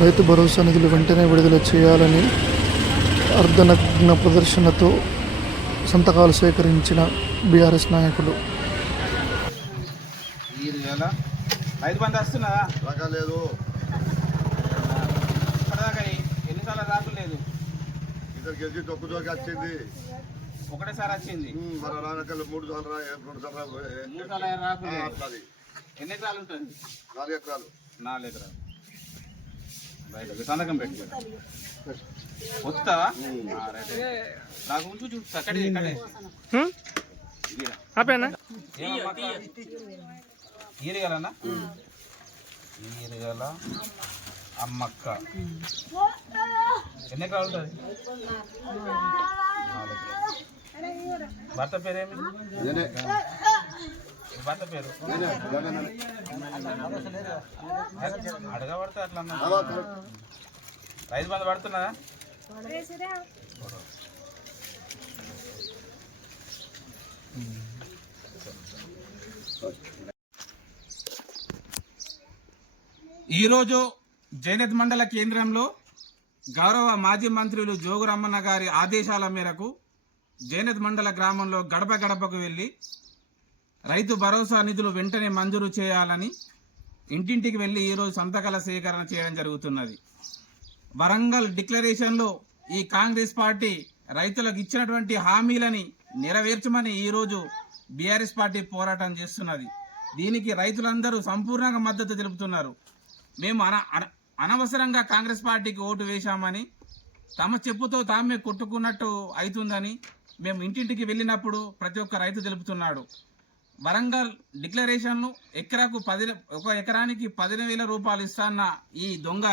రైతు భరోసా నిధులు వెంటనే విడుదల చేయాలని అర్ధనగ్న ప్రదర్శనతో సంతకాలు సేకరించిన బీఆర్ఎస్ నాయకులు. రైతు బంధు వస్తున్నదా? రాలేదు. ఇప్పటిదాకా ఎన్నిసార్లు రాకులేదు. ఇద్దరు గెలిచి తొక్కుతోకి వచ్చింది, ఒకటేసారి వచ్చింది. మన రానకల్ 3 సార్లు 2 సార్లు 3 సార్లు రాకులేదు. ఎన్ని ఎకరాలు ఉంటుంది? 4 ఎకరాలు. 4 ఎకరాలు. రైతు సంతకం పెట్టి వస్తావా? నాకు ఉంచు చూస్తా. ఈరగలన్నా? ఈరగల అమ్మక్క ఎన్ని ఎకరాలు ఉంటుంది? 4 ఎకరాలు. భర్త పేరేమి? భర్త పేరు అడగబడితే అట్లా రైతు బంధు పడుతున్నదా? ఈరోజు జైనత్ మండల కేంద్రంలో గౌరవ మాజీ మంత్రులు జోగురామన్న గారి ఆదేశాల మేరకు జైనత్ మండల గ్రామంలో గడప గడపకు వెళ్ళి రైతు భరోసా నిధులు వెంటనే మంజూరు చేయాలని ఇంటింటికి వెళ్ళి ఈరోజు సంతకాల సేకరణ చేయడం జరుగుతున్నది. వరంగల్ డిక్లరేషన్లో ఈ కాంగ్రెస్ పార్టీ రైతులకు ఇచ్చినటువంటి హామీలని నెరవేర్చమని ఈరోజు బీఆర్ఎస్ పార్టీ పోరాటం చేస్తున్నది. దీనికి రైతులందరూ సంపూర్ణంగా మద్దతు తెలుపుతున్నారు. మేము అనవసరంగా కాంగ్రెస్ పార్టీకి ఓటు వేశామని, తమ చెప్పుతో తామే కొట్టుకున్నట్టు అవుతుందని మేము ఇంటింటికి వెళ్ళినప్పుడు ప్రతి ఒక్క రైతు తెలుపుతున్నాడు. వరంగల్ డిక్లరేషన్ను ఒక ఎకరానికి 15,000 రూపాయలు ఇస్తాన్న ఈ దొంగ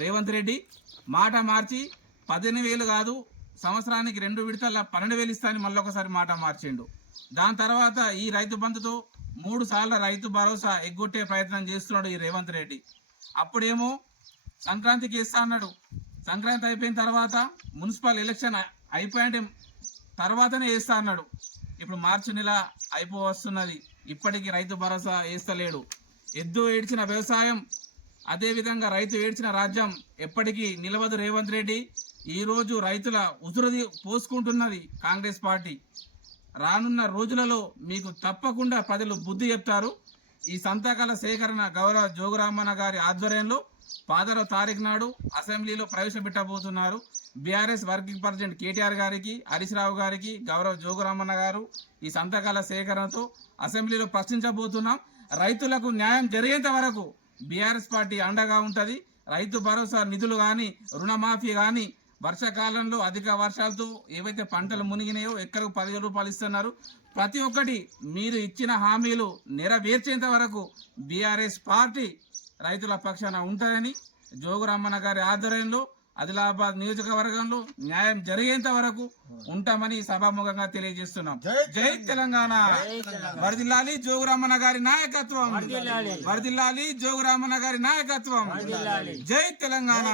రేవంత్ రెడ్డి మాట మార్చి 15,000 కాదు, సంవత్సరానికి 2 విడతల 12,000 ఇస్తానని మళ్ళొకసారి మాట మార్చిండు. దాని తర్వాత ఈ రైతు బంధుతో 3 సార్లు రైతు భరోసా ఎగ్గొట్టే ప్రయత్నం చేస్తున్నాడు ఈ రేవంత్ రెడ్డి. అప్పుడేమో సంక్రాంతికి ఇస్తా అన్నాడు. సంక్రాంతి అయిపోయిన తర్వాత మున్సిపల్ ఎలక్షన్ అయిపోయిన తర్వాతనే వేస్తా అన్నాడు. ఇప్పుడు మార్చి నెల అయిపోవస్తున్నది, ఇప్పటికీ రైతు భరోసా వేస్తలేడు. ఎద్దు ఏడ్చిన వ్యవసాయం, అదేవిధంగా రైతు ఏడ్చిన రాజ్యం ఎప్పటికీ నిలవదు రేవంత్ రెడ్డి. ఈరోజు రైతుల ఉసురు పోసుకుంటున్నది కాంగ్రెస్ పార్టీ. రానున్న రోజులలో మీకు తప్పకుండా ప్రజలు బుద్ధి చెప్తారు. ఈ సంతకాల సేకరణ గౌరవ జోగురామన్న గారి ఆధ్వర్యంలో 15వ తారీఖు నాడు అసెంబ్లీలో ప్రవేశపెట్టబోతున్నారు. బీఆర్ఎస్ వర్కింగ్ ప్రెసిడెంట్ కేటీఆర్ గారికి, హరీష్ రావు గారికి, గౌరవ జోగురామన్న గారు ఈ సంతకాల సేకరణతో అసెంబ్లీలో ప్రశ్నించబోతున్నాం. రైతులకు న్యాయం జరిగేంత వరకు బీఆర్ఎస్ పార్టీ అండగా ఉంటుంది. రైతు భరోసా నిధులు కానీ, రుణమాఫీ కానీ, వర్షాకాలంలో అధిక వర్షాలతో ఏవైతే పంటలు మునిగినాయో ఎక్కడికి 10,000 రూపాయలు ఇస్తున్నారు. ప్రతి ఒక్కటి మీరు ఇచ్చిన హామీలు నెరవేర్చేంత వరకు బీఆర్ఎస్ పార్టీ రైతుల పక్షాన ఉంటుందని జోగురామన్న గారి ఆధ్వర్యంలో ఆదిలాబాద్ నియోజకవర్గంలో న్యాయం జరిగేంత వరకు ఉంటామని సభాముఖంగా తెలియజేస్తున్నాం. జై తెలంగాణ. వరదిల్లాలి జోగురామన్న గారి నాయకత్వం. వరదిల్లాలి జోగురామన్న గారి నాయకత్వం. జై తెలంగాణ.